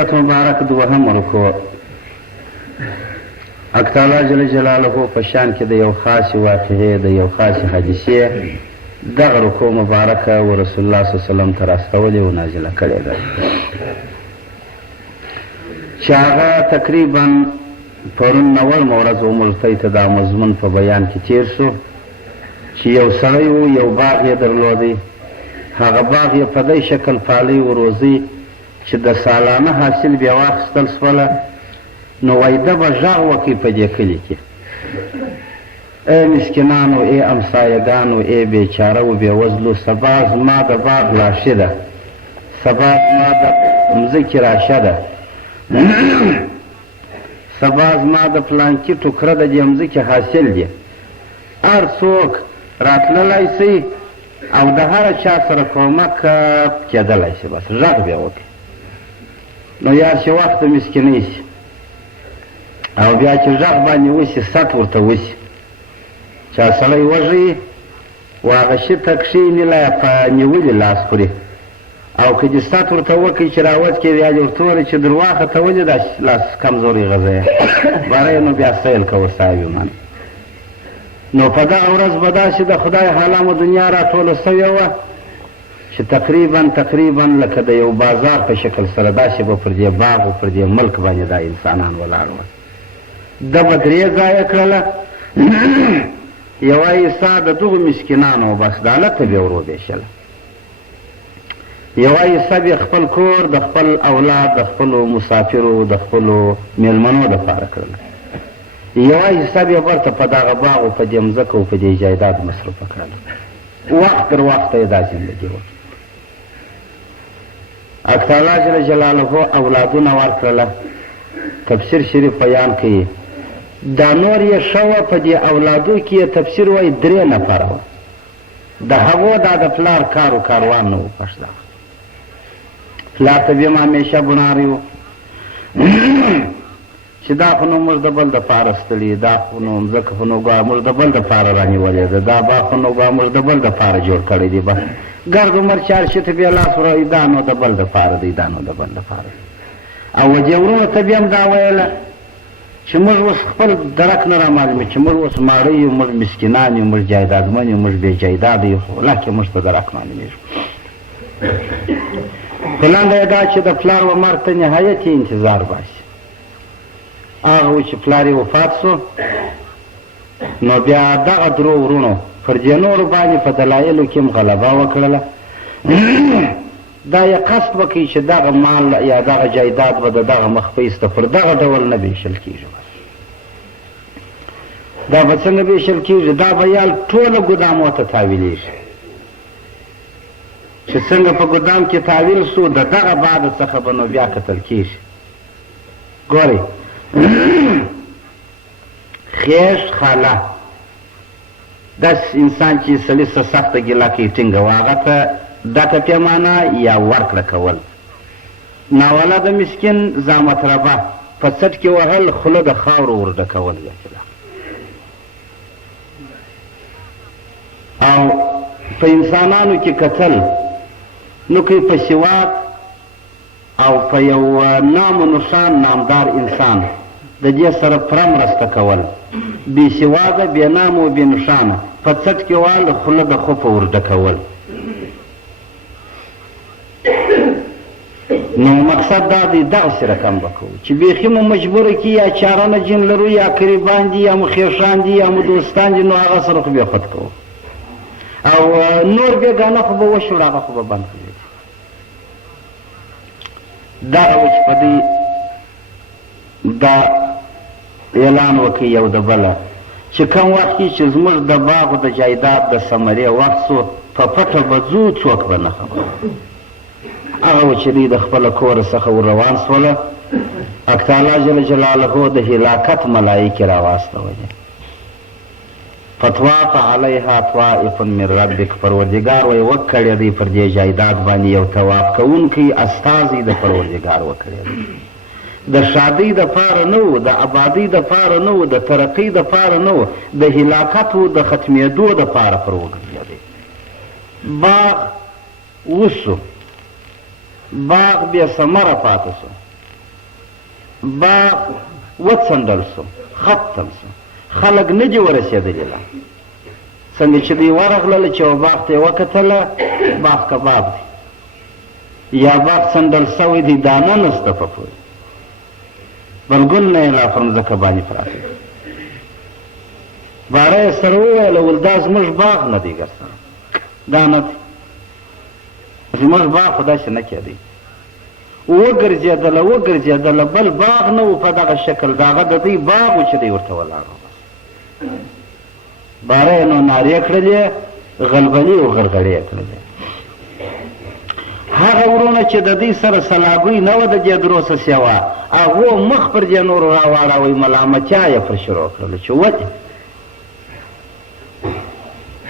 مبارک دوهم رکوع حق تعالی جل جلاله په شان کې د یو خاص واقعې د یو خاص حادثې دغه رکوع مبارکه و رسول الله صلی الله علیه وسلم ته راستولې او نازله کړې ده چې هغه تقریبا پرون نولمه ورځ ملتۍ ته دا مضمون په بیان کې تېر شو چې یو سړی و یو باغ یې درلودی هغه باغ یې په دې شکل پالي و روزي چې د سالانه حاصل بیا واخیستل سوله نو وایي ده به غږ وکړي په دې کلي کې ای مسکینانو ای امسایګانو ای بیچاره و بېوزلو سبا زما د باغ لاښي ده سبا زما د مځکې راشه ده سبا زما د پلانکي ټوکره د دې مځکې حاصل دی هر څوک راتللی سي او د هر چا سره کومک کېدلی شي بس غږ بیا وکړي نو یار چې وخت د مسکینۍ شي او بیا چې غږ باندې وشي سټ ورته وشي چا سړی وږي و هغه شي ته کښېني په نیولي لاس خوري او که دې سټ ورته وکړي چې راوڅکې بیا دې ورته وویل چې درواخه ته ولې دا لاس کمزوري غذایه باره نو بیا سیل کوه صاحب من نو په دغه ورځ به داسې د خدای حالامو دنیا راټوله سوې وه چې تقریبا لکه د یو بازار په شکل سره داسې به پر دې باغ او پر دې ملک باندې دا انسانان ولاړ وه ده به درې ځایه کړله یوه حصه د دغو مسکینانو بس د هلته بې ور وبېشله یوه حصه بې خپل کور د خپل اولاد د خپلو مسافرو د خپلو میلمنو دپاره کړله یوه حصه بیا برته په دغه باغ او په دې مځکه او په دې جایداد مصرفه کړله وخت تر وخته یې دا زندګي وکړه حق تعالی جل جلاله اولادونه ورکړله تفسیر شریف بیان کوي دا نور یې ښه وه په دې اولادو کې یې تفسیر وایي 3 نفره وه د هغو دا د پلار کار و کاروان نه و پښ دغه پلار ته بیا همیشه بناری و چې دا خو نو موږ د بل دپاره ستړي دا خو نو مځکه خو نو ګواه موږ د بل دپاره رانیولې ده دا باغ خو نو ګواه موږ د بل دپاره جوړ کړی دی بس ګرد عمر چار شي ته بیا لاس وروي دا نو د بل دپاره دی دا نو د بل دپاره او وجې ورونو ته بیا هم دا ویله چې موږ اوس خپل درک نه رامعلومي چې موږ اوس ماړه یو موږ مسکینان یو موږ جایدادمن یو موږ بې جایداده یو خو لکې موږ ته درک معلومېږو خو لنډه یې دا چې د پلار و مرګ ته نهایت یې انتظار باسي هغه و چې پلار یې وفات سو نو بیا دغه درو ورونو پر دې نورو باندې په دلایلو کې هم غلبه وکړله دا یې قصد وکړي چې دغه مال یا دغه جایداد به د دغه مخ په ایسته پر دغه ډول نه ویشل کېږي دا به څنګه ویشل کېږي دا به یا ټوله ګدامو ته تاویلېږي چې څنګه په ګدام کې تاویل سو د دغه بعد څخه به نو بیا کتل کېږي ګورئ خیش خاله داس انسان چې سړي څه سخته ګیله کوي ټینګه و هغه ته ډکه پیمانه یا ورکړه کول ناولده مسکین زامتربه په څټ کې وهل خوله د خاورو ور ډکول او په انسانانو کې کتل نو کوي په سواد او په یو نام و نشان نامدار انسان د دې سره پوره مرسته کول بې سواده بې نام و بې نشانه په څټ کې وال خوله د خوپه ور ډکول نو مقصد دا دی دغسې رقم به کوو چې بیخي مو مجبوره کي یا چارانه جن لرو یا قریبان دي یا مو خیښان دي یا مو دوستان دي نو هغه سره خو بیا خود کوو او نور بېګانه خو به وشول هغه خو به بند کړي دغه و چې په دې دا اعلان وکړي یو د بله چې کوم وخت کې چې زموږ د باغ و د جایداد د ثمرې وخت سو په پټه به ځو څوک به نه خبر هغه و چې دوی د خپله کوره څخه ور روان سوله حق تعالی جل جلاله د هلاکت ملایکې راواستولې فطواف علیها طوائف من ربک پروردګار وایي وکړی دی پر دې جایداد باندې یو طواف کوونکی استازي د پروردګار وکړی دی د شادۍ دپاره نه و د ابادۍ دپاره نه و د ترقۍ دپاره نه و د هلاکت و د ختمېدو دپاره پر وګرځېدی باغ وسو باغ بې ثمره پاته سو باغ وڅنډل سو ختم سو خلک نه دي ورسېدلي لا څنګه چې دوی ورغلل چې یو باغ ته یې وکتله باغ کباب دی یا باغ څنډل سوی دی دانه نسته په پورې بلګونه یې لا پر مځکه باندې پراته دي باره یې سره وویله ول دا زموږ باغ نه دی ګرسره دا نه دی زموږ باغ خو داسې نه کېدی وګرځېدله بل باغ نه و په دغه شکل د هغه د دوی باغ و چې دی ورته ولاړ باره یې نو نارې کړلې غلبلې او غرغړې یې کړلې هغه ورونه چې د دوی سره سلابۍ نه وه د دې دروسه سیوا هغو مخ پر دې نورو راواړوئ ملامتیا یې پر شروع کړله چې ولې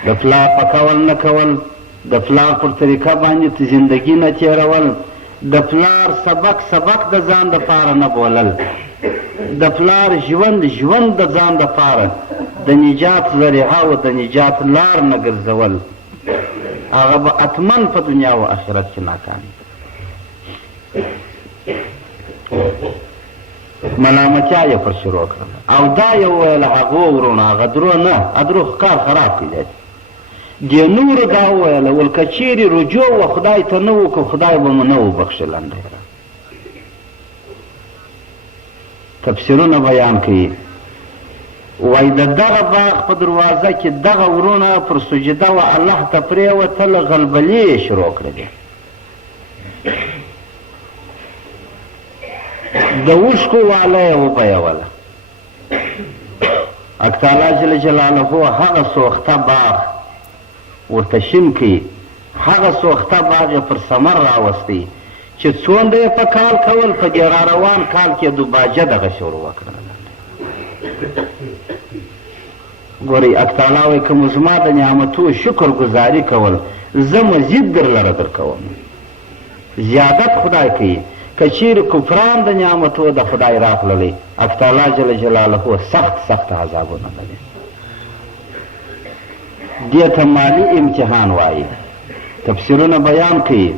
د پلار پکول نه کول د پلار پر طریقه باندې زندگی نه تېرول د پلار سبق د ځان دپاره نه بولل د پلار ژوند د ځان دپاره د نجات ذریعه او د نجات لار نه ګرځول هغه به حتما په دنیا و آخرت کې ناکامي ملامتیا یې پر شروع کړله او دا یې وویله هغو ورونو هغه درو نه درو کار خراب کړي دې نورو دا وویله ول که چیرې رجوع و خدای ته نه وکړو خدای به مو نه وبخښي لنډی را تفسیرونه بیان کوي وایي د دغه باغ په دروازه کې دغه ورونه پر سجده و الله ته پرېوتله غلبلې یې شروع کړلې د اوښکو واله یې وبیوله حق تعالی جل جلاله هغه سوخته باغ ورته شین کړي هغه سوخته باغ یې پر ثمر راوستی چې څومره یې په کال کول په دې را روان کال کې دوباجه دغه شروع وکړله ګورئ حق تعالی وایي که مو زما د نعمتو شکر ګزاري کول زه مزید درلره درکوم زیادت خدای کوي که چیرې کفران د نعمتو د خدای راغللی حق تعالی جل جلاله سخت عذابونه لري دې ته مالي امتحان وایي تفسیرونه بیان کوي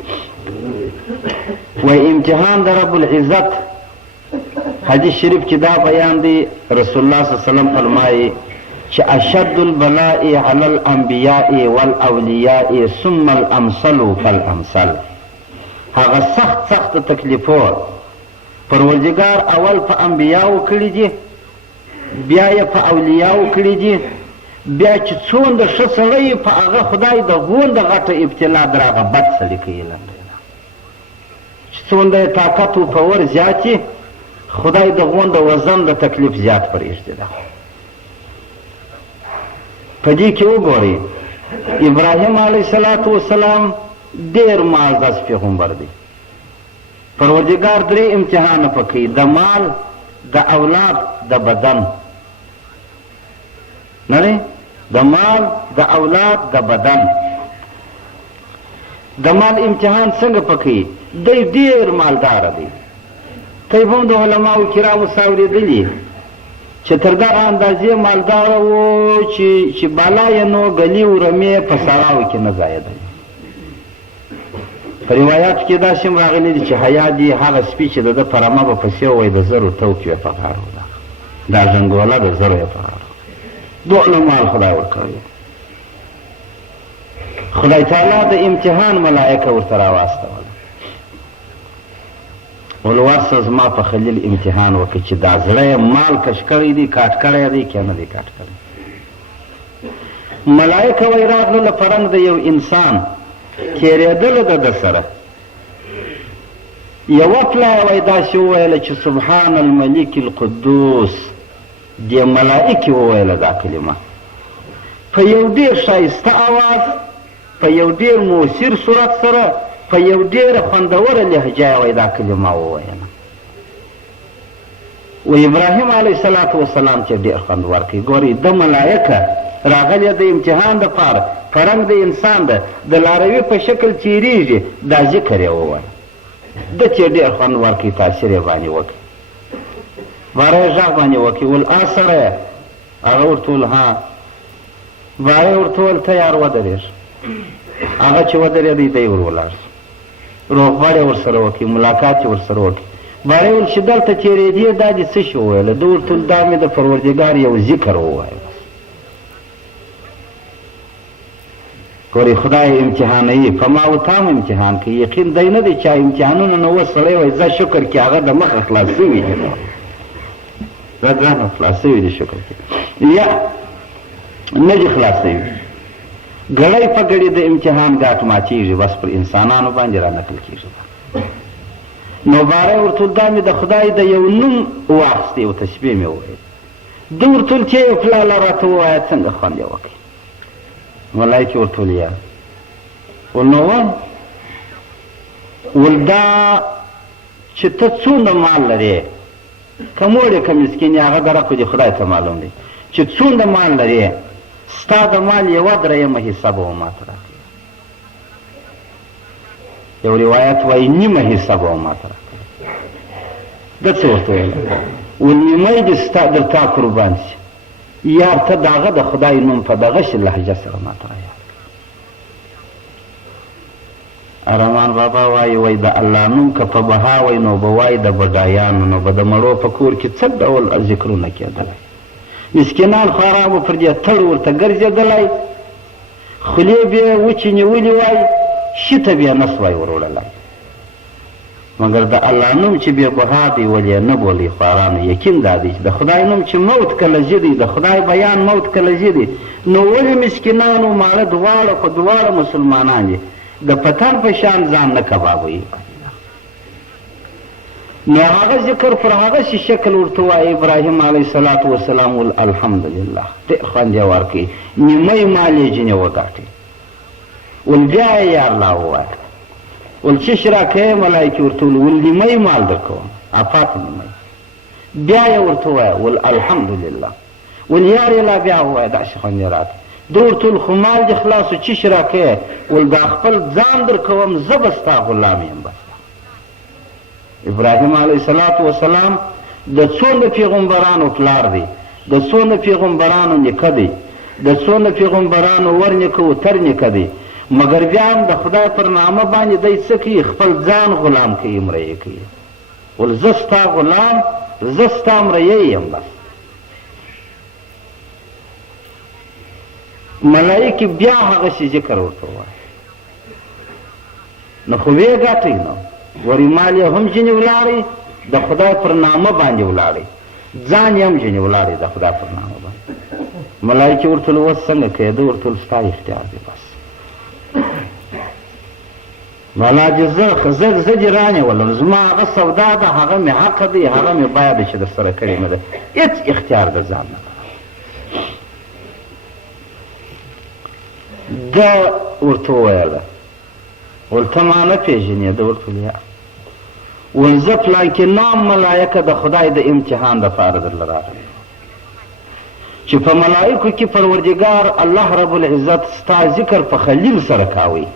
وایي امتحان د رب العزت حدیث شریف کې دا بیان دی رسول الله صلی الله علیه وسلم فرمایي چې اشد البلاء علی الانبیاء والاولیاء ثم الامثل فالامثل هغه سخت تکلیفو پروردګار اول په انبیاءو کړي دي بیا یې په اولیاءو کړي دي بیا چې څومره ښه سړی په هغه خدای د غونده غټه ابتلا در هغه بد سړي کوي چې څومره یې طاقت و پور زیات خدای د غونده وزن د تکلیف زیات پرېږدي ده په دې کې وګورئ ابراهیم علیه السلام ډېر معزز پیغمبر دی پروردګار درې امتحانه پکوي د مال د اولاد د بدن نه دی د مال د اولاد د بدن د مال امتحان څنګه پکوي دی ډېر مالداره دی طیب هم د علماو کرامو ساورېدلي چې تر دغه اندازې مالداره و چې بالا یې نو ګلي و رمې په سړاو کې نه ځایېدلې په روایاتو کې داسې هم راغلي دي چې حیا دي هغه سپي چې د ده په رمه به پسې ووایي د زرو توک یې په غاړه و دا ژنګوله د زرو یې په غاړه دونه مال خدای ورکړی خدای تعالی د امتحان ملائکه ورته راواستوله ول ورسه زما په خلیل امتحان وکړي چې دا زړه یې مال کش کړی دی کاټ کړی دی که نه دی کاټ کړی ملائکه وایي راغلله په رنګ د یو انسان تېرېدلو د ده سره یوه پلا یې وایي داسې وویله چې سبحان الملک القدوس دې ملائکې وویله دا کلمه په یو ډېر ښایسته اواز په یو ډېر مؤثر صورت سره په یو ډېره خوندوره لهجه یې وایي دا کلمه وویله و ابراهیم علیه السلام چې ډېر خوند ورکوي ګورئ د ملایکه راغلی د امتحان دپاره په رنګ د انسان ده د لاروي په شکل تېرېږي دا ذکر یې ووایه ده چې ډېر خوند ورکوي تاثیر یې باندې وکړي باره یې غږ باندې وکړي ول سره یې هغه ورته وویل ها باره یې ورته وویل تیار ودرېږه هغه چې ودرېدی دی ور ولاړ شو روغبړ یې ورسره وکړي ملاقات یې ورسره وکړي بارې ویل چې دلته تېرېدې دا دې څه شي وویله؟ ده ورته ویل دا مې د پروردګار یو ذکر ووایه. ګورې خدای امتحانوي، په ما و تا هم امتحان کوي. یقین دی نه دی چې امتحانونه نه اوس سړی وایي ځه شکر کې هغه د مخه خلاص شوي دي، دا ګرانه خلاص شوي دي شکر کې، یا نه دي خلاص شوي. ګړی په ګړي د امتحان ګاټ ماتېږي، بس پر انسانانو باندې را نقل کېږي. نو باره ورته دا مې د خدای د یو نوم واخیستې او تشبیه مې وویل. ده ورته ویل چې یو پلاله راته ووایه څنګه خوند یې وکړي. ملایکې ورته ویل یا ول نو ول دا چې ته څومره مال لرې، که موړ یې که مسکین یې هغه درک دې خدای ته معلوم دی، چې څومره مال لرې ستا د مال یوه درېیمه حصه به ماته راکړي. یو روایت وایي نیمه حصه به ماته راکړي. ده څه ورته ویل؟ ول نیمه دې ستا در تا قربان شي، یار ته د هغه د خدای نوم په دغسې لهجه سره ماته رایاد کړه. رحمان بابا وایي د الله نوم که په بها وی نو به وایي د بډایانو، نو به د مړو په کور کې څه ډول ذکرونه کېدلی. مسکینان خو ارام پر دې تړ ورته ګرځېدلی، خولې بې وچې نیولې وای، شي ته بیا نس وای وروړلی. مګر د الله نوم چې بې بها دی ولې نه بولي خوارانو. یقین دا دی چې د خدای نوم چې موت کله ژدي، د خدای بیان موت کله ژدي، نو ولې مسکینانو ماړه دواړه په دواړه مسلمانان دي د پتن په شان ځان نه کبابوي. نو هغه ذکر پر هغسې شکل ورته وایي. ابراهیم علیه الصلاة وسلام ول الحمدلله ډېر خوند یې ورکوي. نیمه مال یې ځینې وګاټي. ول بیا یې یا الله ووایه. ول چې شراکه ملایکې ورته ویل ول نیمه مال در کوم، افات نیمه. بیا یې ورته ووایه ول الحمدلله. ول یار یې لا بیا ووایه داسې خوند یې راکړي. ده ورته ویل خو مال دې خلاص و چې شراکه ول دا خپل ځان در کوم، زه به ستا غلام یم. بس ابراهیم علیه الصلاة وسلام د څونه پیغمبرانو پلار دی، د څونه پیغمبرانو نیکه دی، د څونه پیغمبرانو ورنیکه و تر نیکه دی، مګر بیا هم د خدای پر نامه باندې دی څه کوي؟ خپل ځان غلام کوي، مریی کوي. ول زه ستا غلام، زه ستا مریی یم. بس ملایکې بیا هغسې ذکر ورته ووایي. نو خو ویې ګاټئ نو ورې مال یې هم ځینې ولاړې د خدای پر نامه باندې ولاړې، ځان یې هم ځینې ولاړې د خدای پر نامه باندې. ملایکې ورته ویل اوس څنګه کوې؟ ده ورته ویل ستا اختیار دی. بس والا چې زه دې رانیولم، زما هغه سودا ده، هغه مې حق دی، هغه مې باید چې در سره کړې نه ده، هېڅ اختیار د ځان نه. ده ورته وویله ول ته ما نه پېژنې؟ ده ورته ویل یا. ول زه پلانکې نام ملایکه د خدای د امتحان دپاره درله راغلی، چې په ملایکو کې پروردګار الله رب العزت ستا ذکر په خلیل سره کاوی،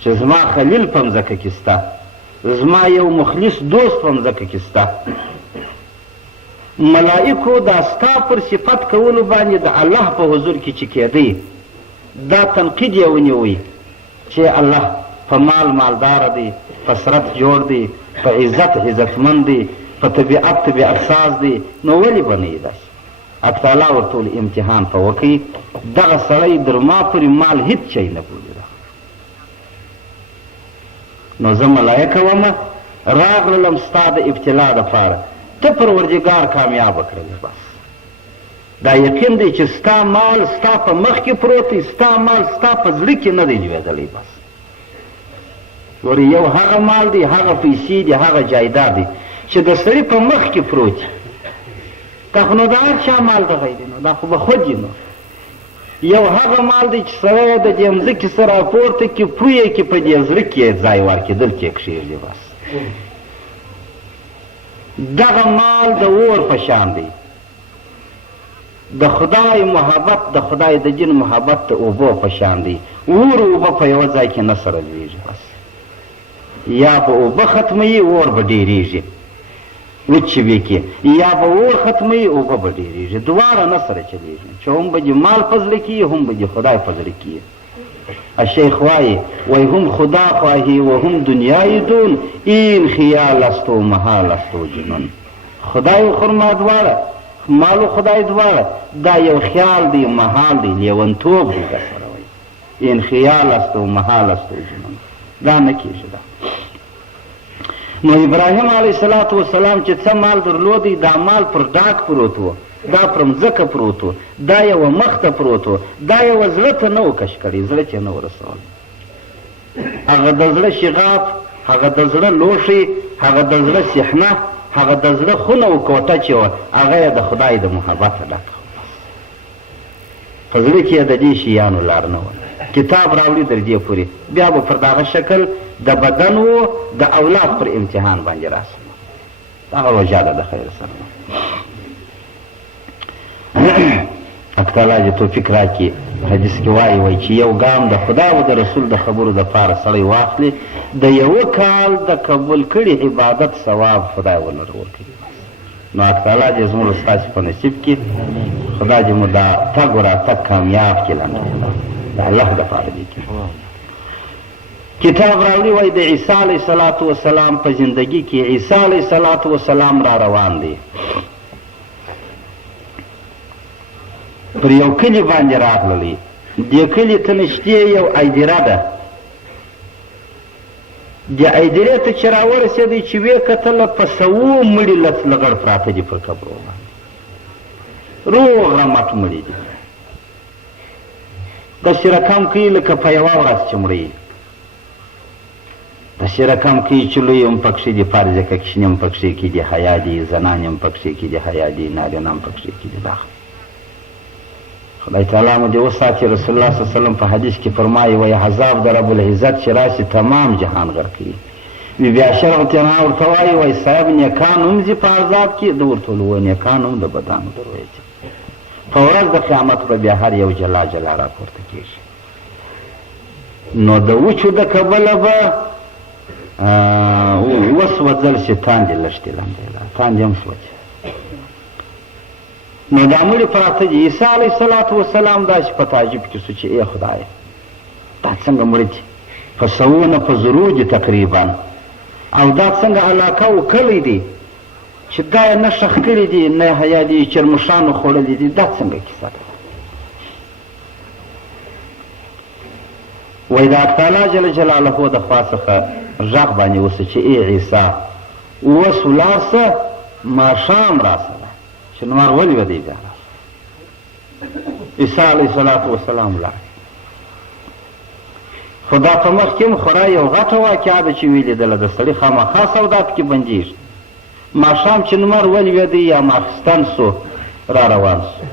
چې زما خلیل په مځکه کې سته، زما یو مخلص دوست په مځکه کې سته. ملایکو دا ستا پر صفت کولو باندې د الله په حضور کې چې کېدی، دا تنقید یې ونیوی چې الله په مال مالدار دی، په صرت جوړ دی، په عزت عزتمند دی، په طبیعت طبیعت ساز دی، نو ولې به نه یې داسې؟ تعالی ورته ویل امتحان په وکړي. دغه سړی در ما پورې مال هېڅ شی نه بولي. نو زه ملایکه ومه راغللم ستا د ابتلا دپاره، ته پروردګار کامیابه کړلې. بس دا یقین دی چې ستا مال ستا په مخ کې پروت دی، ستا مال ستا په زړه کې نه دی لوېدلی. بس ګورې یو هغه مال دی، هغه پیسې دي، هغه جایداد دی چې د سړي په مخ کې پروت دی. دا خو نو د هر چا مال دغه دی، نو دا خو به خود یې نو. یو هغه مال دی چې سړی د دې مځکې سره راپورته کړي، پوی یې کړي، په دې زړه کې یې ځای ورکړي، دلته یې کښېږدي. بس دغه مال د اور په شان دی. د خدای محبت، د خدای د دین محبت د اوبو په شان دی. اور اوبه په یوه ځای کې نه سره لویږي. بس یا به اوبه ختموي، اور به ډېرېږي، وچې به کې، یا به اور ختموي، اوبه به ډېرېږي، دواړه نه سره چلېږي، چې هم به دې مال په زړه کې هم به دې خدای په زړه کې. الشیخ وای هم خدا خواهی و هم دنیای دون، این خیال است و محال است و جنون. خدای و خرما دواړه، مال و خدای دواړه، دا یو خیال دی، محال دی، لیونتوب دی درسره وایي. این خیال است و محال است و جنون. دا نه کېږي دا. نو ابراهیم علیه السلام چې څه مال درلودی، دا مال پر ډاک پروت و، دا پر مځکه پروت و، دا یوه مخ ته پروت و، دا یوه زړه ته نه و کش کړی، زړه چې نه و رسولی. هغه د زړه شغاف، هغه د زړه لوښي، هغه د زړه صحنه، هغه د زړه خونه و کوټه چې وه، هغه یې د خدای د محبته ډکه وه. په زړه کې یې د دې شیانو لار نه وه. کتاب راوړي در دې پورې، بیا به پر دغه شکل د بدن و د اولاد پر امتحان باندې راسم. دغه روژه ده د خیر سره. حق تعالی دې توفیق راکړي. حدیث کې وایي چې یو ګام د خدا او د رسول د خبرو دپاره سړی واخلي، د یوه کال د قبول کړي عبادت ثواب خدای ورنه ورکوي. نو حق تعالی دې زموږ ستاسې په نصیب کې خدای دې مو دا تګ و راتګ کامیاب کړي. د الله دپاره دې کړي. کتاب راوړي وایي د عیسی علیه السلام په زندګي کې عیسی علیه السلام را روان دی. پر یو کلي باندې راغللی. دې کلي ته نږدې یو ایدره ده. دې ایدرې ته چې راورسېدی چې ویې کتله په سوو مړي لغړ پراته دي پر قبرو باندې، روغ رمټ مړي دي. داسې رقم کوي لکه په یوه ورځ چې مړه یي. داسې رقم کوي چې لوی هم پکښې دي، فرض کړه کوچني هم پکښې کې دي، حیا دي، زنانې هم پکښې کې دي، حیا دي، نارینه هم پکښې کې دي. دا خدای تعالی مو دې وساتي. رسول الله صلی الله علیه وسلم په حدیث کې فرمایي وایي عذاب د رب العزت چې راشي تمام جهان غرق کوي. بیا شرع تینا ورته وایي وایي صاحب نیکان هم ځي په عذاب کې. ده ورته ویل وایي نیکان هم د بدانو در وایي. په ورځ د قیامت به بیا هر یو جلا جلا راپورته کېږي. نو د وچو د کبله به وسوځل شي تاندې لښتې لاندې، تاندې هم سوځي. نو دا مړي پراته دي. عیسی علیه السلام داسې په تعجب کې سو چې ای خدایه دا څنګه مړه دي؟ په سوو نه په زرو دي تقریبا، او دا څنګه علاقه و کلی دی چې دا یې نه ښخ کړي دي، نه حیا دي چرمشانو خوړلي دي. دا څنګه کیسه ده؟ وایي د حق تعالی جل جلاله د خوا څخه غږ باندې وسه چې ای عیسی اوس ولاړ سه، ماښام راسه چې لمر ولوېدی. بیا عیسی علیه السلام ولاړ. خو دا په مخکې هم خورا یو غټه واقعه ده چې ویې لیدله. د سړي خامخا سودا پکې بندېږي. ماښام چې لمر ولوېدی یا ماخستن سو، را روان سو.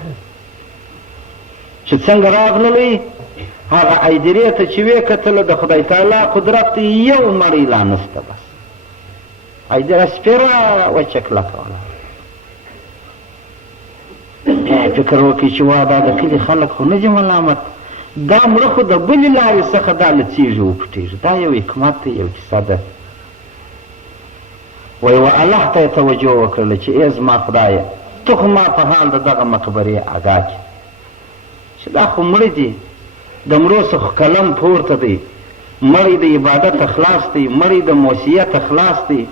چې څنګه راغللی هغه ایدرې ته چې ویې کتله د خدای تعالی قدرت یو مړی لا نسته. بس ایدره سپېره وچه کلکه ولاړه. فکر وکړي چې وا دا د کلي خلک خو نه دي ملامت، دا مړه خو د بلې لارې څخه دا لڅېږي وپټېږي. دا یو حکمت دی، یو کیسه ده. وایي و الله ته یې توجه وکړله چې ای زما خدایه ته خو ما په حال د دغه مقبرې اګاه کړي چې دا خو مړه دي، د مړو څخه قلم پورته دی، مړی د عبادت خلاص دی، مړی د موسیت خلاص دی،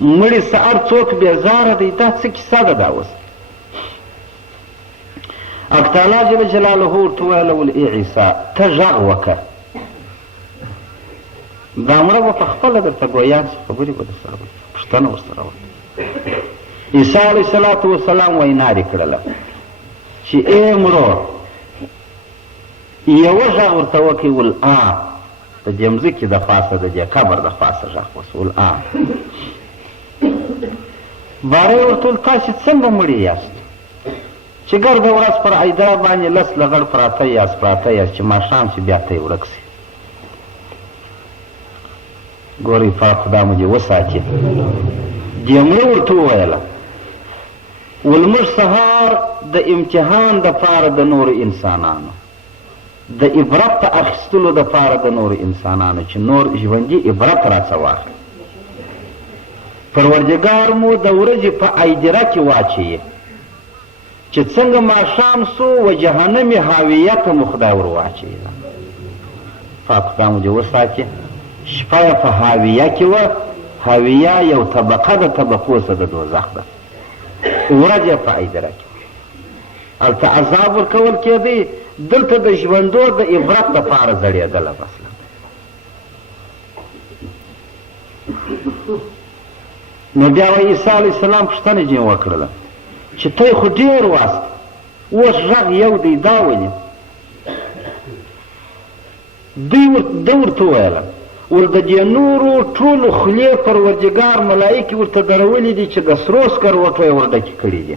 مړی څه هر څوک بېزاره دی. دا څه کیسه ده دا اوس؟ حق تعالی جل جلاله ورته ویل ای عیسی ته غږ وکړه. دا مړه به په خپله درته ګویان شي، خبرې به درسره وکړي، پوښتنه ورسره وکړي. عیسی علیه السلام وینا دې کړله چې ای مړو یوه غږ ورته وکړي ول د دې مځکې د خاصه د دې قبر د خاصه غږ وس ول باره یې ورته ویل تاسې څنګه مړي یاست چې ګرده ورځ پر ایدره باندې لس لغړ پراته یاست چې ماښام چې بیا ته یې ورک سي. ګورئ پاک خدا مو دې وساتي. دې مړه ورته وویله ول موږ سهار د امتحان دپاره د نورو انسانانو، د عبرت ته اخیستلو دپاره د نورو انسانانو چې نور ژوندي عبرت راڅه واخلي. پروردګار مو د ورځې په ایدره کې واچوي چې څنګه ماښام سو و جهنم حاویه ته مو خدای ور واچوي. په پاک خدای مو دې وساتي. شپه یې په هاویه کې وه. هاویه یو طبقه د طبقو څخه د دوزخ ده. ورځ یې په ایدره کې هلته عذاب ورکول کېدی، دلته د ژوندو د عبرت دپاره زړېدله. بس نو بیا وایي عیسی علیه السلام پوښتنه ځینې وکړله چې تی خو ډېر واست، اوس غږ یو دی، دا ولې؟ ده ورته وویله ور د دې نورو ټولو خولې پروردګار ملایکې ورته درولي دي چې د سرو سکروټو یې ورډکې کړي دي.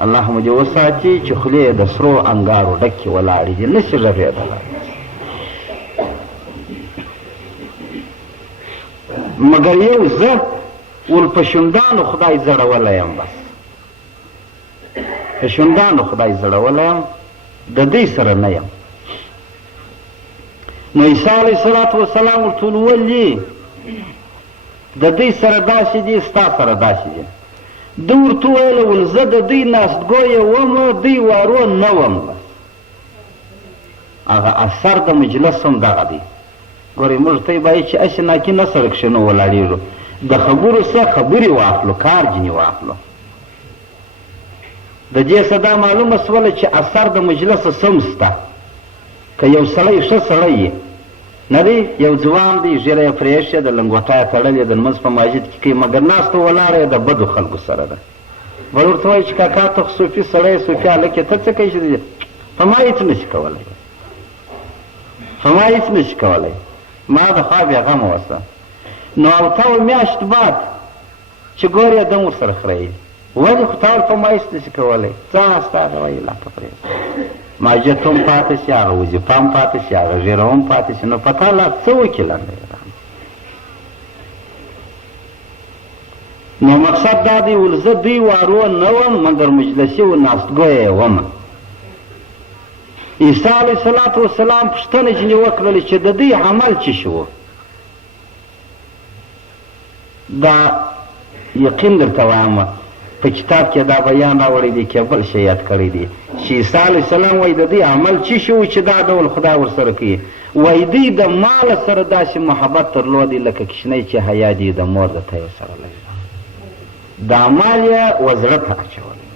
الله مو دې وساتي چې خولې یې د سرو انګارو ډکې ولاړې دي، نه شي غږېدلی. مګر یو زه ول په شونډانو خدای زړولی یم، بس په شونډانو خدای زړولی یم، د دوی سره نه یم. نو عیسی علیه السلام ورته وویل د دوی سره داسې دي، ستا سره داسې دي. ده ورته وویله ول زه د دوی ناستګویه وم، دوی وارو نه وم. بس هغه اثر د مجلس هم دغه دی. ګورئ موږ ته یې باید چې هسې ناکي نه سړک شنو ولاړېږو، د خبرو څه خبرې واخلو، کار ځینې واخلو. د دې څه دا معلومه شوله چې اثر د مجلسه سم شته. که یو سړی ښه سړی یې نه دی، یو ځوان دی، ږیره یې پرېښې ده، لنګوټه یې تړلې د لمونځ په مسجد کې کوي، مګر ناسته ولاړه یې د بدو خلکو سره ده. بل ورته وایي چې کاکا ته خو صوفي سړی، صوفي هلک یې ته څه کوې چې په ما هېڅ نه شي کولی، په ما هېڅ نه شي کولی. ما د خوا بې غمه وسه. نو اوته میاشت بعد چې ګورې دم ورسره خرئ، ولې خو تا په ما هېڅ نه شي کولی، څه ستا ده وایي لا ته پرېږده. ماجت هم پاتې شي، هغه وظیفه هم پاتې شي، هغه ږیره هم پاتې شي، نو په تا لا څه وکیلان دی. نو مقصد دا دی ول زه دوی وارو نه وم، مګر مجلسي و ناستګویه یې ومه. عیسی علیه السلام پوښتنه ځینې وکړله چې د دوی عمل څه شي و. دا یقین درته وایم په کتاب کې دا بیان راوړی دی، کې بل شی یاد کړی دی چې عیسی علیه السلام وایي د دوی عمل څه شي و چې دا ډول خدای ورسره کوي. وایي دوی د مال سره داسې محبت درلودی لکه کشنۍ چې حیا دي د مور د تی سره لګي. دا مال یې و زړه ته اچولی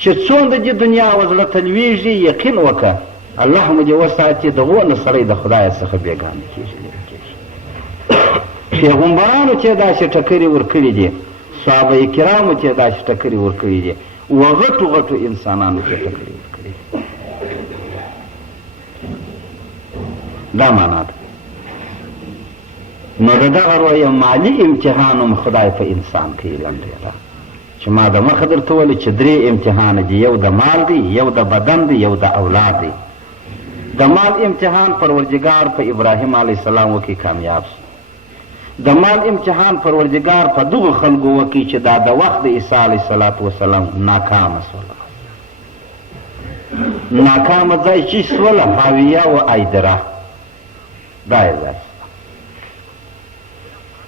چې څومره دې دنیا و زړه ته لویږي، یقین وکړه الله مو دې وساتي د غونه سړی د خدای څخه بېګانه کېږي. پیغمبرانو چې داسې ټکرې ورکړي دي، صحابه کرامو چې داسې ټکرې ورکړي دي، و غټو غټو انسانانو چې ټکرې ورکړي دي. دا معنا ده. نو د دغه رویه مالي امتحان هم خدای په انسان کوي لنډېره، چې ما د مخه درته ویلې چې 3 امتحانه دي، یو د مال دی، یو د بدن دی، یو د اولاد دی. د مال امتحان پروردګار په ابراهیم علیه السلام وکړي، کامیاب شو. د مال امتحان پروردګار په دغو خلکو وکړي چې دا د وخت د عیسی علیه السلام ناکامه شوله. ناکامه ځای چې شوله هاویه و ایدره، دا یې ځای.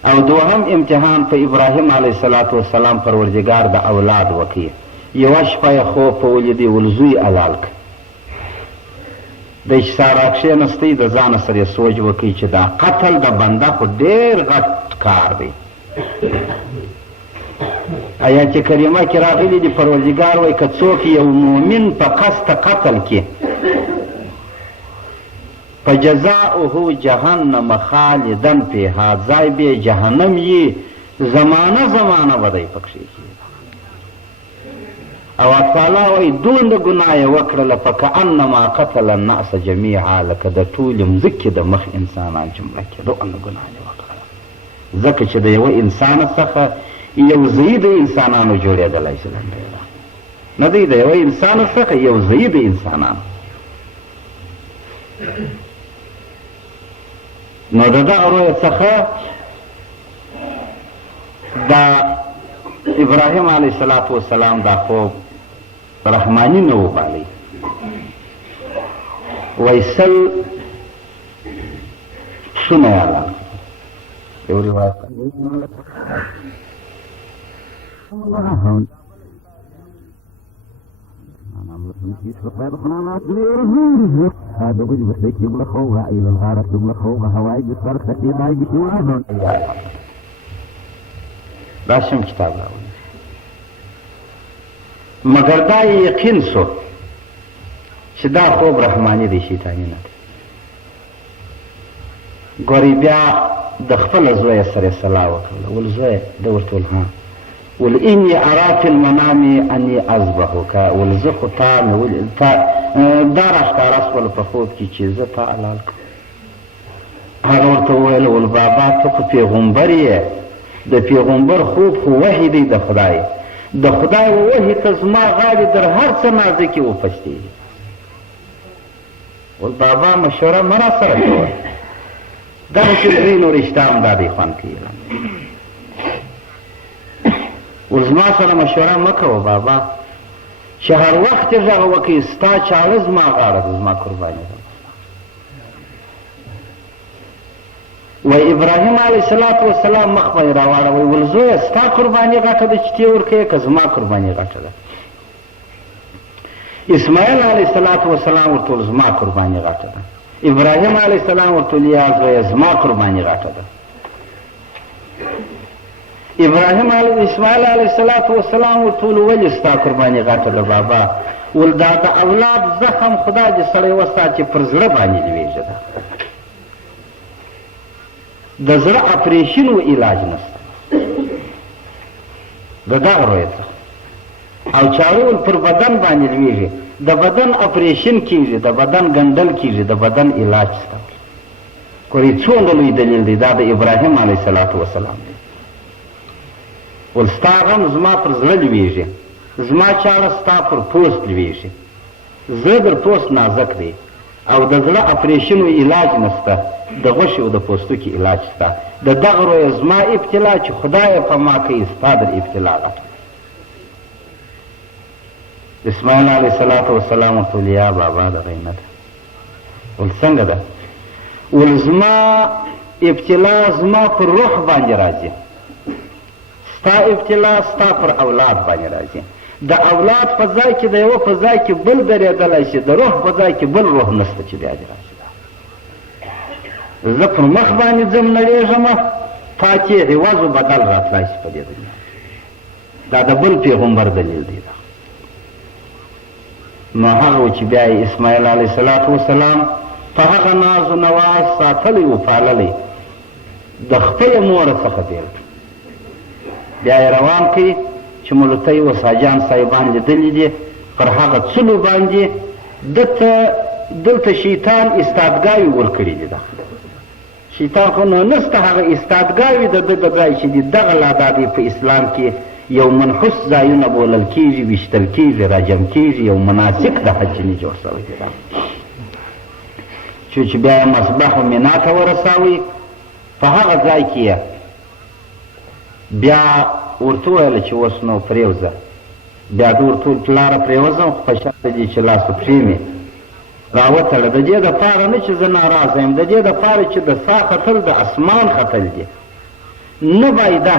او دوهم امتحان په ابراهیم علیه السلام پروردګار د اولاد وکړي. یوه شپه یې خوب په ولیدی ول زوی حلال کړ. د چې ساره کښېنستی د ځانه سره یې سوچ وکړي چې دا قتل د بنده خو ډېر غټ کار دی. آیات کریمه کې راغلي دي پروردګار وایي که څوک یو مؤمن په قصد قتل کې فجزاؤه جهنم خالدن فیها، ځای به جهنم یي، زمانه به دی پکښې کېږي. او تعالی وایي دومره ګناه یې وکړله فکأنما قتل الناس جمیعا، لکه د ټولې مځکې د مخ انسانان چې مړه کېدو، دومره ګناه یې وکړله. ځکه چې د یوه انسان څخه یو ځای د انسانانو جوړېدلی شي لنډېره، نه دی د یوه انسان څخه یو ځای د انسانانو. نو د دغه رویه څخه د ابراهیم علیه السلام دا خوب رحماني نه وبالئ. وایي 100 پسونه یې حلال کړل. یو روایت منها دغج بسيك يبلغ خوها إلى الغارة يبلغ خوها هواي بسرخ تسيباي بسيوانون راشم کتاب راوړي مګر دا یقین سو چې دا خوب رحماني دی شیطاني نه دی ګورې بیا د خپل زوی سره صلاح وکړله ول زوی ده ورته ول ها ول اني ارى في المنام اني اذبحك ول زه خو تا دا راښکاره شول په خوب کې چې زه تا حلال کړم هغه ورته وویل ول بابا ته خو پیغمبر یې د پیغمبر خوب خو وحی دی د خدای وحی ته زما غاړې در هر څه نازکې وپشتېږي ول بابا مشوره مه راسره کوه دغسې زوی نو رشته هم دا دی خوند کوي ول زما سره مشوره مه کوه بابا چې هر وخت یې غږ وکړي ستا چاړه زما غاړه ده زما قرباني ده و ابراهیم علیه الصلاة والسلام مخ به یې راواړوئ ول زویه ستا قرباني غټه ده چې تی ورکوې که زما قرباني غټه ده اسماعیل علیه الصلاة والسلام ورته ویل زما قرباني غټه ده ابراهیم علیه السلام ورته ویل یا زویه زما قرباني غټه ده اسماعیل علیه الصلاة والسلام ورته ویل ولې ستا قرباني غټه ده بابا ول دا د اولاد زخم خدای دې سړی وساتي پر زړه باندې لویږي ده د زړه اپریشن و علاج نشته د دغه رویه څخه او چاړول پر بدن باندې لویږي د بدن اپریشن کیږي د بدن ګنډل کیږي د بدن علاج شته ګورې څومره لوی دلیل دی دا د ابراهیم علیه الصلاة والسلام دی ول ستا غم زما پر زړه لویږي زما چاړه ستا پر پوست لویږي زړه در پوست نازک دی او د زړه اپریشن و علاج نشته د غوښې او د پوستکي علاج شته د دغه رویه زما ابتلا چې خدای په ما کوي ستا در ابتلا غټه اسماعیل علیه الصلاة والسلام ورته ویل یا بابا دغه نه ده ول څنګه ده ول زما ابتلا زما پر روح باندې راځي ستا ابتلا ستا پر اولاد باندې راځي د اولاد په ځای کې د یوه په ځای کې بل درېدلی شي د روح په ځای کې بل روح نشته چې بیا دې راشي زه پر مخ باندې ځم نړېږم پاتې عوض و بدل راتلی شي په دې دنیا دا د بل پیغمبر دلیل دی نو هغه و چې بیا یې اسماعیل علیه الصلاة والسلام په هغه ناز و نواز ساتلی و پاللی د خپله موره څخه بېل بیا یې روان کړي چې ملوطی و ساجان صاحبان لیدلي دي پر هغه څلو باندې دلته شیطان استادګاوې ورکړي دي شیطان خو نو نسته هغه استادګاوې د ده د ځای چې دي دغه لا دا دی په اسلام کې یو منحوس ځایونه بولل کېږي ویشتل کېږي راجم کېږي یو مناسک د حج ځینې جوړ شوی دی چې بیا یې مصباح و منا ته ورساوي په هغه ځای کې یې بیا ورته وویله چې اوس نو پرېوځه بیا ده ورته وویل پلاره پرېوځم خو په شرط دي چې لاس و پښې مې راوتړه د دې دپاره نه چې زه ناراضه یم د دې دپاره چې د سا ختل د اسمان ختل دي نه بایده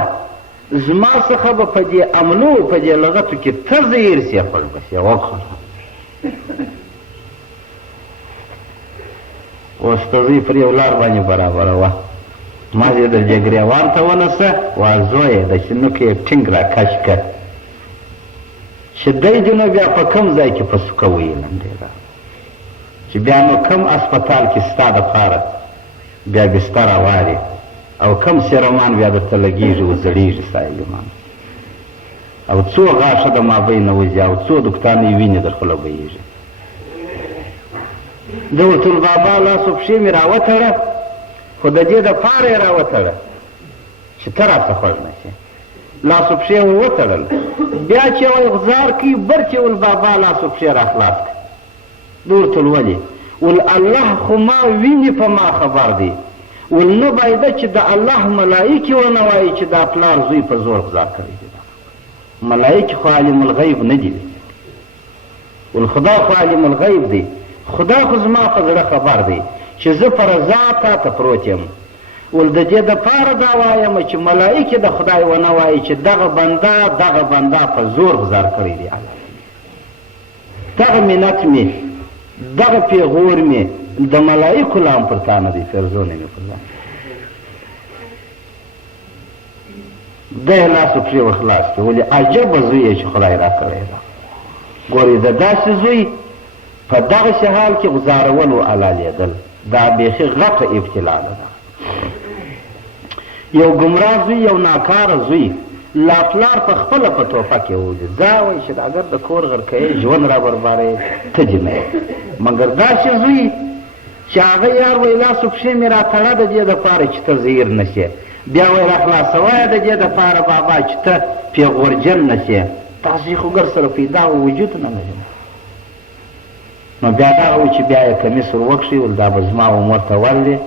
زما څخه به په دې عملو په دې لغتو کې ته زهیر سې خوږ به سې وخوره اوس ته ځئ پر یو لار باندې برابره وه ما دې د جګریوان ته ونیسه وا زویه د شنوکو یې ټینګ را کش کړ چې دی دې نو بیا په کوم ځای کې په سوکه ویلنډېده چې بیا نو کم اسپتال کې ستا دپاره بیا بستره واري او کم سیرومان بیا درته لګېږي و زړېږي ستا ایمان او څو غاښه د مابین نه وځي او څو دوکتانې وینې در خوله بهېږي ده ورته ویل بابا لاس و پښې مې راوتړه خو د دې دپاره یې راوتړه چې ته راته خوږ نه شې لاس و پښې ور وتړل بیا چې وی غزار کوي بر چې ول بابا لاس و پښې را خلاص کړه ده ورته ویل ولې ول الله خو ما وینې په ما خبر دی ول نه بایده چې د الله ملایکې ونه وایي چې دا پلار زوی په زور غذا کړی دی ملایکې خو عالم الغیب نه دي ول خدا خو عالم الغیب دی خدا خو زما په زړه خبر دی چې زه په رضا تا ته پروت یم ول د دې دپاره دا وایم چې ملایکې د خدای ونه وایي چې دغه بنده په زور غذار کړی دی دغه منت مې دغه پیغور مې د ملایکو لا هم پر تا نه دی فرزونه مې پر ځان دی یې لاس و پښې ورخلاص کړې ولې عجبه زوی یې چې خدای را کړی ده ګورې د داسې زوی په دغسې حال کې غزارول و حلالېدل دا بیخي غټه ابتلا ده یو ګمراه زوی یو ناکاره زوی لا پلار په خپله په ټوپه کې وځي ځه وایي چې اگر د کور غرقوې ژوند را برباروې ته دې نه یې مګر داسې زوی چې هغه یار وایي لاس و پښې مې را تړه د دې دپاره چې ته زهیر نه شې بیا وایي را خلاصوایه د دې دپاره بابا چې ته پیغورجن نه شې تاسې خو ګر سره پیدا و وجود نه لري نو بیا دغه وایي چې بیا یې کمیس ور وکښي ول دا به زما عمر ته ول دی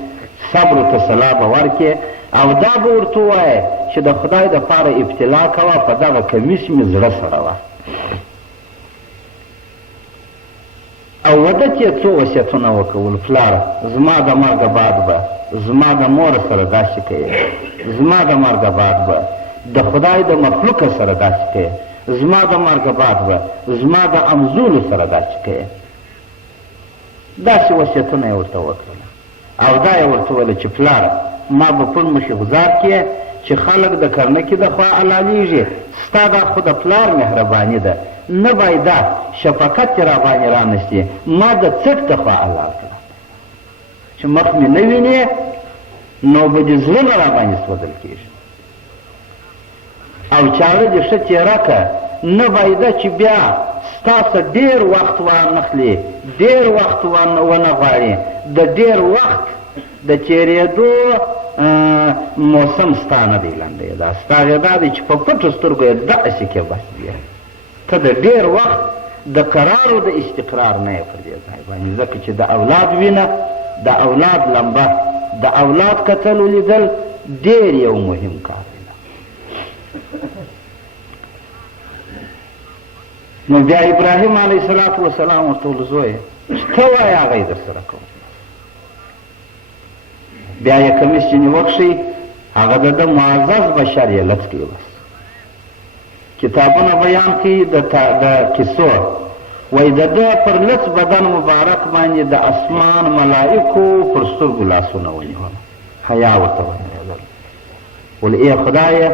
صبر ته صلاح به ورکې او دا به ورته ووایه چې د خدای دپاره ابتلا کوه په دغه کمیس مې زړه سره وه او وده چې څو وصیتونه وکول پلاره زما د مرګه بعد به زما د مور سره داسې کوې زما د مرګه بعد به د خدای د مخلوقه سره داسې کوې زما د مرګه بعد به زما د امزولو سره داسې کوې داسې وصیتونه یې ورته وکړل او دا یې ورته ویله چې پلاره ما به پړ مخې ګزار کړې چې خلک د کرنکې د خوا حلالېږي ستا دا خو د پلار مهرباني ده نه باید دا شفقت چې راباندې رانشي ما د څټ د خوا حلال کړه چې مخ مې نه وینې نو به دې زړونه راباندې سوځل کېږي او چاړه دې ښه تېره که نه باید چې بیا ستاسو ډېر وخت وانخلي ډېر وخت ونه غواړي د ډېر وخت د تېرېدو موسم ستا نه دی لنډی دا ستا دا دی چې په پټو سترګو یې داسې کې بس دی ته د ډېر وخت د قرار او د استقرار نه یې پر دې ځای باندې ځکه چې د اولاد وینه د اولاد لمبه د اولاد کتل ولیدل ډېر یو مهم کار دی نو بیا ابراهیم علیه السلام ورته ویل زویه چې ته وایه هغه یې در سره کوم بیا یې کمیس چې وکښی هغه د ده معزز بشر یې لټ کړي بس کتابونه بیان کوي د کیسو وایي د ده پر لڅ بدن مبارک باندې د اسمان ملایکو پر سترګو لاسونه ونیول حیا ورته ونیول ول ای خدایه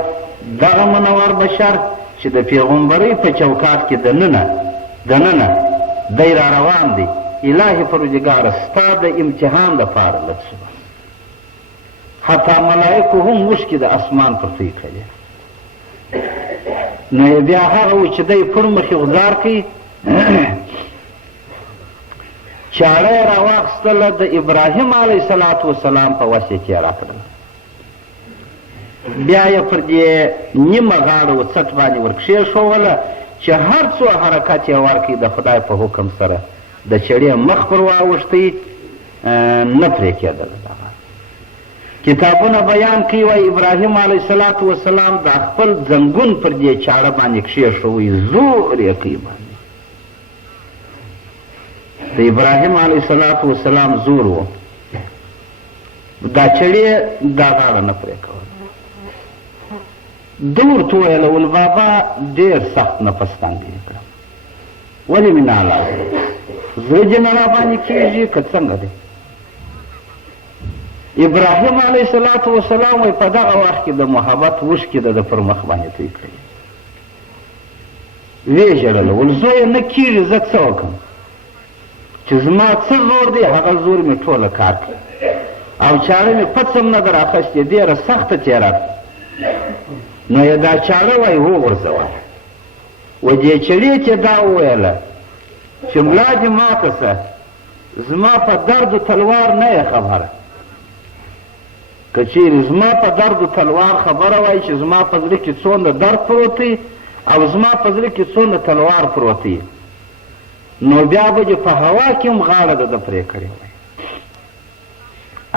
دغه منور بشر چې د پیغمبرۍ په چوکات کې دننه دی را روان دی الهي پروردګاره ستا د امتحان دپاره لټ شو حتی ملائکو هم مشکې د اسمان پر توی کړي نو بیا هغه و چې دی پر مخې غزار کوي چاړه یې راواخیستله د ابراهیم علیه السلام په وس یې تېره کړله بیا یې پر دې نیمه غاړه و څټ باندې ورکښېښوله چې هر څو حرکت یې ورکړي د خدای په حکم سره د چړې مخ پر واوښتی نه پرې کېدله کتابونه بیان کوي وایي ابراهیم علیه السلام د خپل زنګون پر دې چاړه باندې کښېښوی زور یې کوي باندې د ابراهیم علیه السلام زور و دا چړې دا غاړه نه پرې کوله ده ورته وویله ول بابا ډېر سخت نفس تنګ یې کړم ولې مې نه علاوه زړه دې نه راباندې کېږي که څنګه دی ابراهیم علیه السلام وایي په دغه وخت کې د محبت اوښکې د پر مخ باندې توی کړي ویې ژړله ول زویه نه کېږي زه څه وکړم چې زما څه زور دی هغه زور مې ټوله کار کړي او چاړه مې پڅ هم نه در اخیستې ډېره سخته تېره نو یې دا چاړه وایي وغورځوه و دې چړې چې دا وویله چې ملا دې ماته سه زما په درد و تلوار نه یې خبره که چیرې زما په درد و تلوار خبره وایي چې زما په زړه کې څومره درد پروت دی او زما په زړه کې څومره تلوار پروت دی نو بیا به دې په هوا کې هم غاړه د ده پرې کړې وای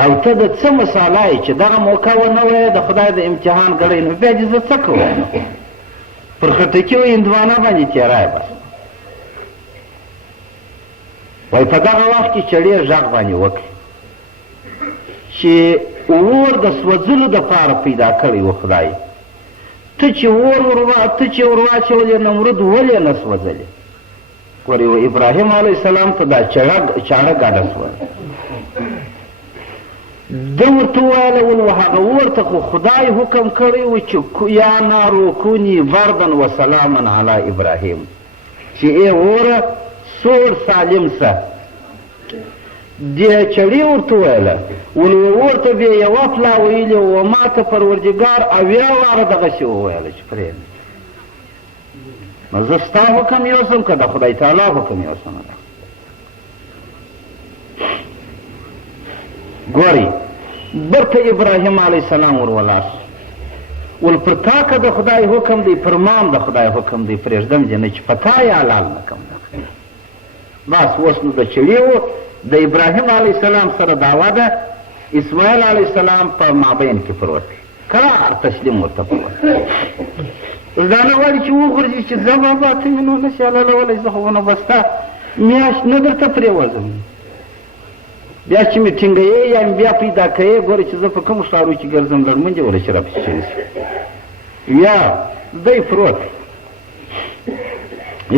او ته د څه مساله یې چې دغه موقع ونه وایه د خدای د امتحان ګړی نو بیا دې زه څه کوم پر خټکي و هندوانه باندې تېری بس وایي په دغه وخت کې چړې غږ باندې وکړي چې اور د سوځلو دپاره پیدا کړی و خدای ته چې ور واچولې نمرود ولې نه سوځلې ګورې و ابراهیم علیه السلام ته دا چاړه ګاډه سوه ده ورته وویله ول هغه ورته خو خدای حکم کړی و چې یا نارو کوني بردن و سلاما علی ابراهیم چې ای اوره سوړ سالم سه دې چړې ورته وویله ول ورته بیا یوه پلا ویلې و ما ته پروردګار اویا واره دغسې وویله چې پرېږده نو زه ستا حکم یوسم که د خدای تعالی حکم یوسم ده ګورئ برته ابراهیم علیه السلام ور ولاړ شو ول پر تا که د خدای حکم دی پر ما هم د خدای حکم دی پرېږدم دې نه چې په تا یې حلال نه کړم بس اوس نو د چړې و د ابراهیم علیه السلام سره دعوه ده اسماعیل علیه السلام په مابین کې پروت دی قرار تسلیم ورته پروت دا نه غواړي چې وغورځي چې زه بابا ته مې نو نشي حلالولی زه خو نو به ستا میاشت نه درته پرېوځم بیا چې مې ټینګوې یا مې بیا پیدا کوې ګوره چې زه په کومو ښارو کې ګرځم لړمنجې وله چې راپسې شوي شي یا دی پروت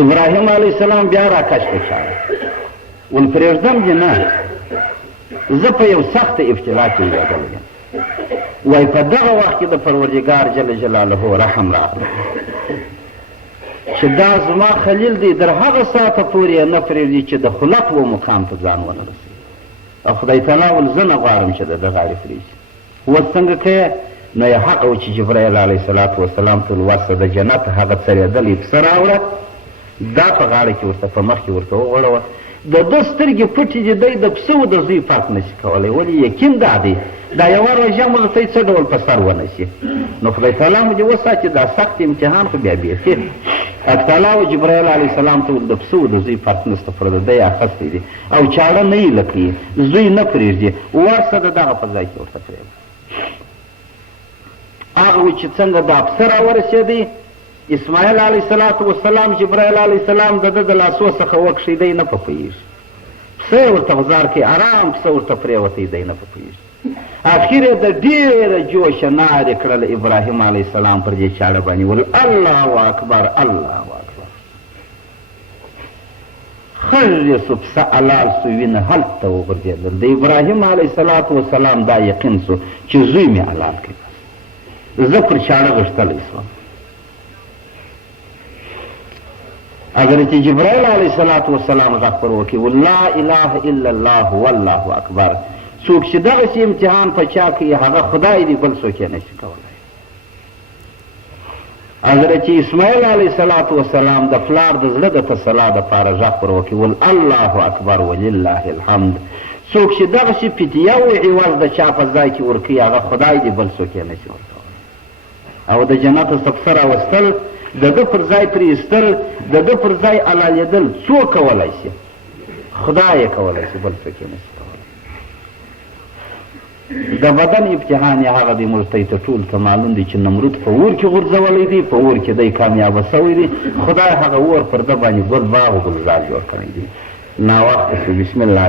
ابراهیم علیه السلام بیا راکشته چاړه ول پرېږدم دې نه زه په یو سخته ابتلا کې لګلی یم وای په دغه وخت کې د پروردګار جل جلاله رحم راغلی چې دا زما خلیل دی در هغه ساعته پورې یې نه پرېږدي چې د خلق و مقام ته ځان ونه رسوي او خدای تعالی ول زه نه غواړم چې د ده غاړې پرېږدي اوس څنګه کوې نو یې حق و چې جبرایل علیه الصلاة وسلام ته وسه د جنت هغه څرېدلې پسه راوړه دا په غاړه کې ورته په مخ کې ورته وغوړوه د ده سترګې پټې دي دی د پسه و د زوی فرق نه شي کولی ولې یقین دا دی دا یوه روژه مو ته څه ډول په سر ونه شي نو خدای تعالی مو دې وساتي دا سخت امتحان خو بیا بیخي حق تعالی و جبرایل علیه السلام ته د پسه و د زوی فرق نشته پر د دی اخیستی دي او چاړه نه یې لکوي زوی نه پرېږدي ورسه د دغه په ځای کې ورته پرېږده هغه و چې څنګه دا پسه راورسېدی اسماعیل علیه الصلاة وسلام جبرایل علیه السلام د ده د لاسو څخه وکښی دی نه په پوهېږي پسه یې ورته غزار کوي ارام پسه ورته پرېوتی دی نه په پوهېږي اخر یې د ډېره جوشه نارې کړله ابراهیم علیه السلام پر دې چاړه باندې ول الله اکبر الله اکبر خرې سو پسه حلال سو وینه هلته وغورځېدل د ابراهیم علیه الصلاة وسلام دا یقین سو چې زوی مې حلال کړي زه پر چاړه غښتلی سوم اگر چې جبرائیل علیه الصلاة وسلام غږ پر وکړي لا اله الا الله والله اکبر څوک چې دغسې امتحان په چا کوي هغه خدای دی بل څوک یې نشي کولی حضرت اسماعیل علیه الصلاة وسلام د پلار د زړه د تسلا دپاره غږ پر وکړي ول الله اکبر ولله الحمد څوک چې دغسې فتیه و عوض د چا په ځای کې ورکوي هغه خدای دی بل څوک یې نشي ورکولی او د جنت سبسه راوستل د ده پر ځای پرېستل د ده پر ځای حلالېدل څوک کولی شي خدای یې کولی شي بل څوک یې نشي کولی د بدن امتحان یې هغه دی موږ ته ټول ته معلوم دی چې نمرود په اور کې غورځولی دی په اور کې دی کامیابه سوی دی خدای هغه اور پر ده باندې ګل باغ و ګلزار جوړ کړی دی ناوخته شو بسم الله